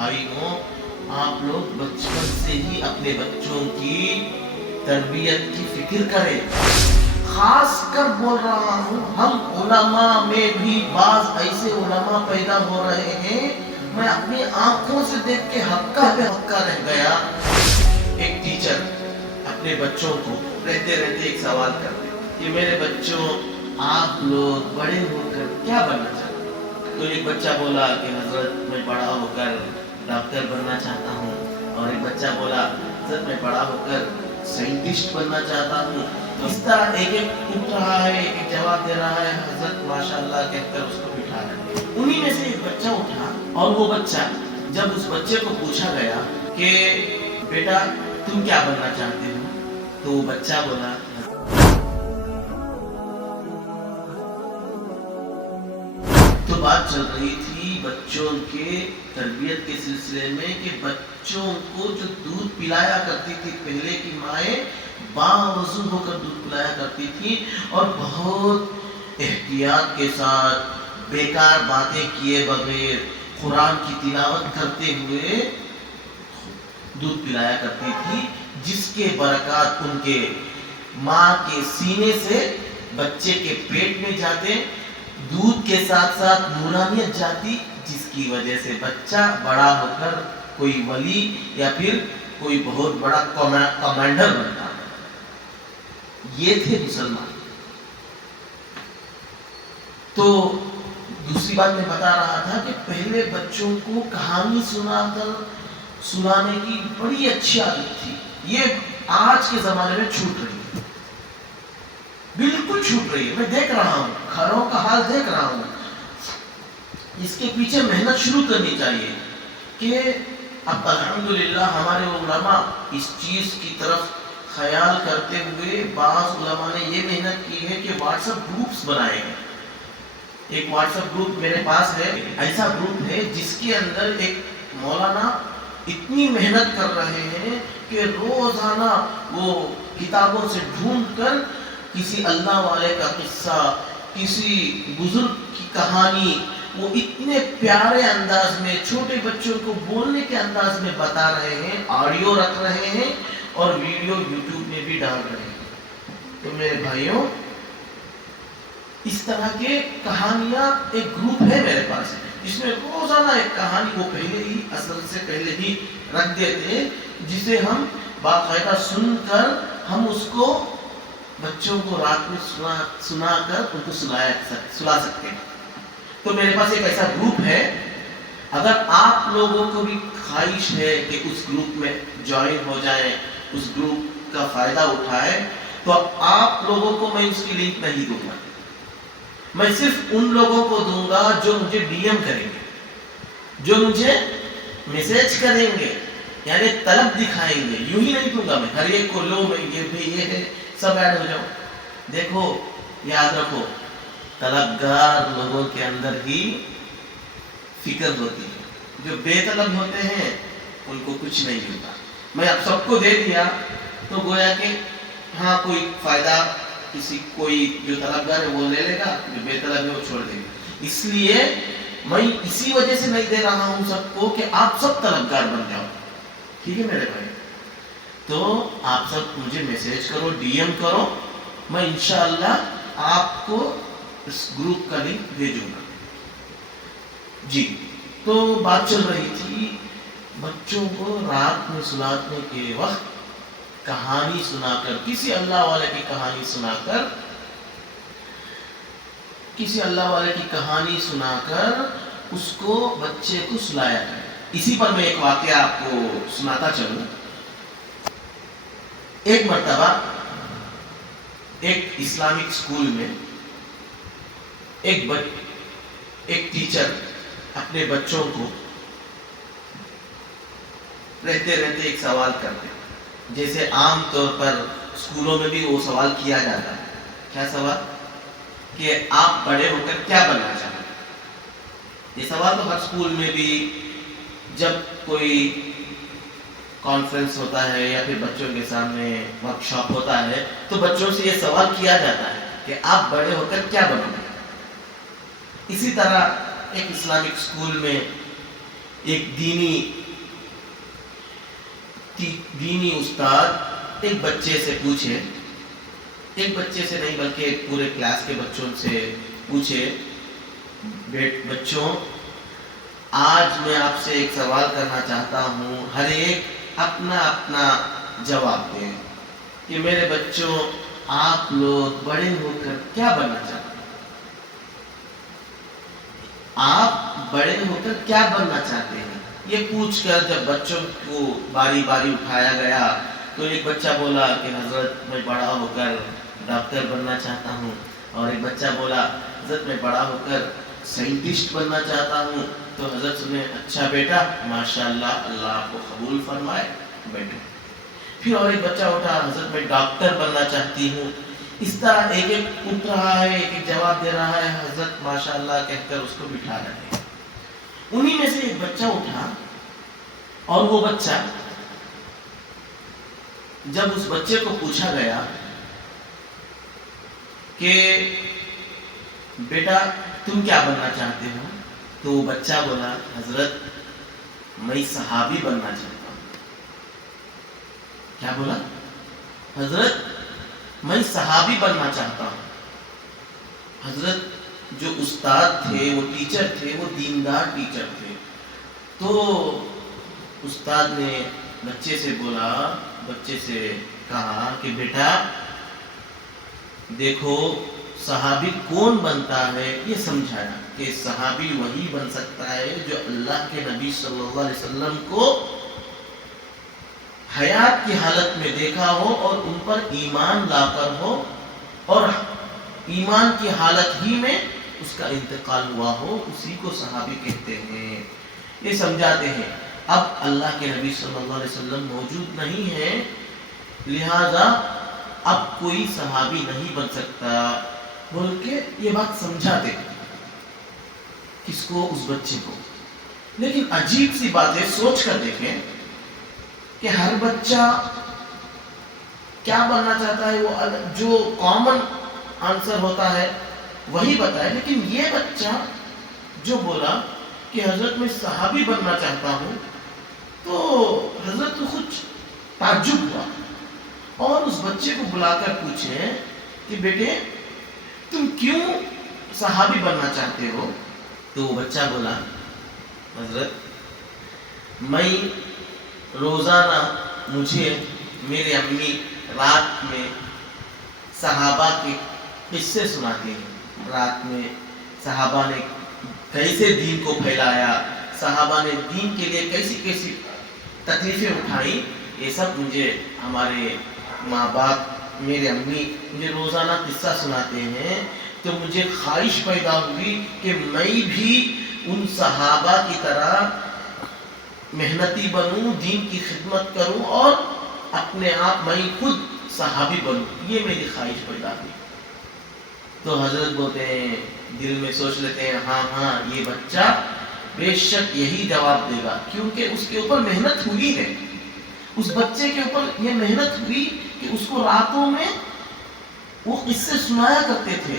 بھائیوں آپ لوگ بچپن سے ہی اپنے بچوں کی تربیت کی فکر کریں. خاص کر بول رہا ہوں, ہم علماء میں بھی بعض ایسے علماء پیدا ہو رہے ہیں, میں اپنی آنکھوں سے دیکھ کے ہکا پہ ہکا رہ گیا. ایک ٹیچر اپنے بچوں کو رہتے رہتے ایک سوال کرتے کہ میرے بچوں آپ لوگ بڑے ہو کر کیا بننا چاہتے ہیں؟ تو ایک بچہ بولا کہ حضرت میں بڑا ہو کر ڈاکٹر بننا چاہتا ہوں, اور ایک بچہ بولا حضرت میں بڑا ہو کر سائنٹسٹ بننا چاہتا ہوں. تو اس طرح ایک ایک اٹھ رہا ہے, ایک ایک جواب دے رہا ہے, حضرت ماشاءاللہ کہہ کر اس کو بٹھا رہے. انہی میں سے ایک بچہ اٹھا, اور وہ بچہ جب اس بچے کو پوچھا گیا کہ بیٹا تم کیا بننا چاہتے ہو, تو وہ بچہ بولا تو بات چل رہی تھی بچوں کے تربیت کے سلسلے میں کہ بچوں کو جو دودھ پلایا کرتی تھی پہلے کی مائیں باوضو ہو کر دودھ پلایا کرتی تھی, اور بہت احتیاط کے ساتھ بیکار باتیں کیے بغیر قرآن کی تلاوت کرتے ہوئے دودھ پلایا کرتی تھی, جس کے برکات ان کے ماں کے سینے سے بچے کے پیٹ میں جاتے, دودھ کے ساتھ ساتھ نورانیت جاتی, جس کی وجہ سے بچہ بڑا ہو کر کوئی ولی یا پھر کوئی بہت بڑا کمانڈر بنتا. یہ تھے مسلمان. تو دوسری بات میں بتا رہا تھا کہ پہلے بچوں کو کہانی سنانے کی بڑی اچھی عادت تھی. یہ آج کے زمانے میں چھوٹ رہی ہے, بالکل چھوٹ رہی ہے. میں دیکھ رہا ہوں, گھروں کا حال دیکھ رہا ہوں. اس کے پیچھے محنت شروع کرنی چاہیے کہ اب الحمدللہ ہمارے علماء اس چیز کی طرف خیال کرتے ہوئے بعض علماء نے یہ محنت کی ہے کہ واٹس ایپ گروپس بنائے ہیں. ایک واٹس ایپ گروپ میرے پاس ہے, ایسا گروپ ہے جس کے اندر ایک مولانا اتنی محنت کر رہے ہیں کہ روزانہ وہ کتابوں سے ڈھونڈ کر کسی اللہ والے کا قصہ, کسی بزرگ کی کہانی, وہ اتنے پیارے انداز میں چھوٹے بچوں کو بولنے کے انداز میں بتا رہے ہیں, آڈیو رکھ رہے ہیں اور ویڈیو یوٹیوب میں بھی ڈال رہے ہیں. تو میرے بھائیوں اس طرح کے کہانیاں ایک گروپ ہے میرے پاس جس میں روزانہ ایک کہانی وہ پہلے ہی اصل سے پہلے ہی رکھ دیتے, جسے ہم باقاعدہ سن کر ہم اس کو بچوں کو رات میں سنا کر ان کو سلا سکتے ہیں. تو میرے پاس ایک ایسا گروپ ہے, اگر آپ لوگوں کو بھی خواہش ہے کہ اس گروپ میں جوائن ہو جائیں, اس گروپ کا فائدہ اٹھائیں, تو آپ لوگوں کو میں اس کی لنک نہیں دوں گا. میں صرف ان لوگوں کو دوں گا جو مجھے ڈی ایم کریں گے, جو مجھے میسج کریں گے, یعنی طلب دکھائیں گے. یوں ہی نہیں دوں گا میں ہر ایک کو, لو میں یہ ہے سب ایڈ ہو جاؤ. دیکھو یاد رکھو, طلبگار لوگوں کے اندر ہی فکر ہوتی ہے, جو بے طلب ہوتے ہیں ان کو کچھ نہیں ملتا. میں اب سب کو دے دیا تو گویا کہ ہاں کوئی فائدہ کوئی جو طلبگار ہے وہ لے لے گا, جو بے طلب ہے وہ چھوڑ دے گا. اس لیے میں اسی وجہ سے نہیں دے رہا ہوں سب کو کہ آپ سب طلبگار بن جاؤ. ٹھیک ہے میرے بھائی, تو آپ سب مجھے میسج کرو, ڈی ایم کرو, میں انشاءاللہ آپ کو اس گروپ کا لنک بھیجوں گا. جی, تو بات چل رہی تھی بچوں کو رات میں سلانے کے وقت کہانی سنا کر, کسی اللہ والے کی کہانی سنا کر, کسی اللہ والے کی کہانی سنا کر اس کو بچے کو سلایا جائے. اسی پر میں ایک واقعہ آپ کو سناتا چلوں. ایک مرتبہ ایک اسلامک اسکول میں ایک ٹیچر اپنے بچوں کو رہتے رہتے ایک سوال کرتے, جیسے عام طور پر اسکولوں میں بھی وہ سوال کیا جاتا ہے. کیا سوال؟ کہ آپ بڑے ہو کر کیا بننا چاہتے ہیں. یہ سوال تو ہر اسکول میں بھی جب کوئی کانفرنس ہوتا ہے یا پھر بچوں کے سامنے ورک شاپ ہوتا ہے تو بچوں سے یہ سوال کیا جاتا ہے کہ آپ بڑے ہو کر کیا بنو گے. اسی طرح ایک اسلامک اسکول میں ایک دینی استاد ایک بچے سے پوچھے، ایک بچے سے نہیں بلکہ پورے کلاس کے بچوں سے پوچھے، بچوں آج میں آپ سے ایک سوال کرنا چاہتا ہوں، ہر ایک اپنا اپنا جواب دیں کہ میرے بچوں آپ لوگ بڑے ہو کر کیا بننا چاہتے ہیں؟ آپ بڑے ہو کر کیا بننا چاہتے ہیں؟ یہ پوچھ کر جب بچوں کو باری باری اٹھایا گیا تو ایک بچہ بولا کہ حضرت میں بڑا ہو کر ڈاکٹر بننا چاہتا ہوں، اور ایک بچہ بولا حضرت میں بڑا ہو کر سائنٹسٹ بننا چاہتا ہوں۔ تو حضرت سنے، اچھا بیٹا ماشاءاللہ، اللہ آپ کو قبول فرمائے بیٹا۔ پھر اور ایک بچہ اٹھا، حضرت میں ڈاکٹر بننا چاہتی ہوں۔ اس طرح ایک ایک اٹھ رہا ہے، ایک ایک جواب دے رہا ہے، حضرت ماشاءاللہ کہہ کر اس کو بٹھا رہے ہیں۔ انہی میں سے ایک بچہ اٹھا، اور وہ بچہ جب اس بچے کو پوچھا گیا کہ بیٹا تم کیا بننا چاہتے ہو، تو وہ بچہ بولا حضرت میں صحابی بننا چاہتا ہوں۔ کیا بولا؟ حضرت میں صحابی بننا چاہتا ہوں۔ حضرت جو استاد تھے، وہ ٹیچر تھے، وہ دیندار ٹیچر تھے۔ تو استاد نے بچے سے کہا کہ بیٹا دیکھو صحابی کون بنتا ہے، یہ سمجھایا کہ صحابی وہی بن سکتا ہے جو اللہ کے نبی صلی اللہ علیہ وسلم کو حیات کی حالت میں دیکھا ہو اور ان پر ایمان لا کر ہو، اور ایمان کی حالت ہی میں اس کا انتقال ہوا ہو، اسی کو صحابی کہتے ہیں۔ یہ سمجھاتے ہیں۔ اب اللہ کے نبی صلی اللہ علیہ وسلم موجود نہیں ہے، لہذا اب کوئی صحابی نہیں بن سکتا بول کے یہ بات سمجھاتے ہیں۔ کس کو؟ اس بچے کو۔ لیکن عجیب سی بات ہے، سوچ کر دیکھیں کہ ہر بچہ کیا بننا چاہتا ہے، وہ جو کامن آنسر ہوتا ہے وہی بتائے، لیکن یہ بچہ جو بولا کہ حضرت میں صحابی بننا چاہتا ہوں، تو حضرت کو کچھ تعجب ہوا، اور اس بچے کو بلا کر پوچھے کہ بیٹے تم کیوں صحابی بننا چاہتے ہو؟ تو وہ بچہ بولا حضرت میں روزانہ مجھے میرے امی رات میں صحابہ کے قصے سناتے ہیں، رات میں صحابہ نے کیسے دین کو پھیلایا، صحابہ نے دین کے لیے کیسی کیسی تکلیفیں اٹھائی، یہ سب مجھے ہمارے ماں باپ، میرے امی مجھے روزانہ قصہ سناتے ہیں۔ تو مجھے خواہش پیدا ہوئی کہ میں بھی ان صحابہ کی طرح محنتی بنوں، دین کی خدمت کروں، اور اپنے آپ میں خود صحابی بنوں، یہ میری خواہش پیدا ہوئی۔ تو حضرت بولتے ہیں، دل میں سوچ لیتے ہیں ہاں یہ بچہ بے شک یہی جواب دے گا، کیونکہ اس کے اوپر محنت ہوئی ہے۔ اس بچے کے اوپر یہ محنت ہوئی کہ اس کو راتوں میں وہ قصے سنایا کرتے تھے،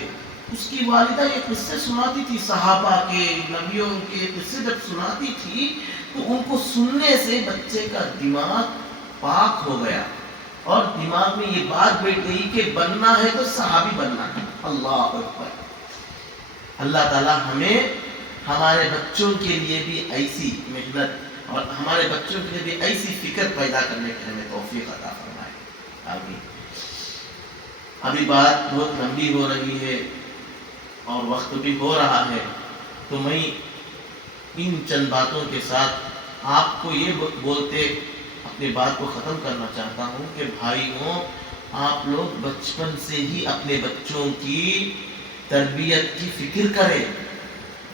اس کی والدہ یہ قصے سناتی تھی، صحابہ کے، نبیوں کے قصے جب سناتی تھی تو ان کو سننے سے بچے کا دماغ پاک ہو گیا، اور دماغ میں یہ بات بیٹھ گئی کہ بننا ہے تو صحابی بننا ہے۔ اللہ اکبر۔ اللہ تعالی ہمیں ہمارے بچوں کے لیے بھی ایسی محنت اور ہمارے بچوں کے لیے بھی ایسی فکر پیدا کرنے کی ہمیں توفیق عطا فرمائے۔ آمین۔ ابھی بات بہت لمبی ہو رہی ہے اور وقت بھی ہو رہا ہے، تو میں ان چند باتوں کے ساتھ آپ کو یہ بولتے اپنی بات کو ختم کرنا چاہتا ہوں کہ بھائیوں، آپ لوگ بچپن سے ہی اپنے بچوں کی تربیت کی فکر کریں۔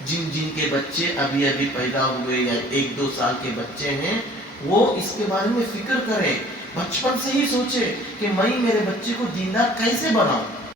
جن کے بچے ابھی پیدا ہوئے یا 1-2 سال کے بچے ہیں، وہ اس کے بارے میں فکر کریں، بچپن سے ہی سوچے کہ میں میرے بچے کو دیندار کیسے بناؤں۔